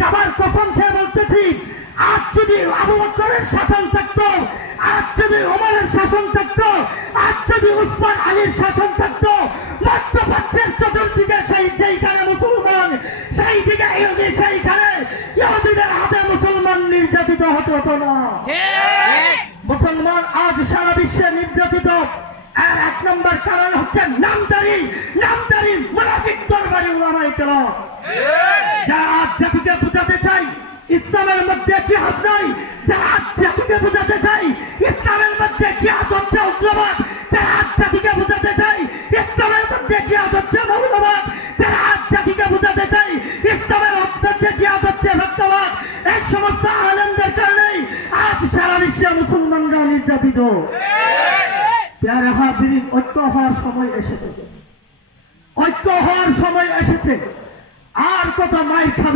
কাবার কসম খেয়ে বলতেছি, আজ যদি আবু বকরের শাসন থাকতো, আজ যদি ওমরের শাসন থাকতো, আজ যদি উসমান আলীর শাসন থাকতো, মধ্যপ্রাচ্যের চতুর্দিকে সেইখানে মুসলমান, সেই দিকে ইহুদি, সেইখানে ইহুদিদের হাতে মুসলমান নির্যাতিত হতো না। মুসলমান আজ সারা বিশ্বে নির্যাতিত। আর এক নম্বর কারণ হচ্ছে নামদারি মুনাফিক দরবারি উলামায়ে কেরাম, যারা আজ জাতিকে বোঝাতে চাই ইসলামের মধ্যে জিহাদ নাই, যারা আজ জাতিকে বোঝাতে চাই ইসলামের মধ্যে জিহাদ হচ্ছে উগ্রবাদ, যারা আজ জাতিকে বোঝাতে চাই ইসলামের মধ্যে জিহাদ হচ্ছে মৌলবাদ, যারা আজ জাতিকে বোঝাতে চাই ইসলামের মধ্যে জিহাদ হচ্ছে ভক্তবাদ, এই সমস্ত আলেমদের কারণেই আজ সারা বিশ্বে মুসলমানরা নির্যাতিত। প্যারা হাজিরিন, ঐক্য হওয়ার সময় এসেছে, ঐক্য হওয়ার সময় এসেছে। আর কত মাইর খাবে।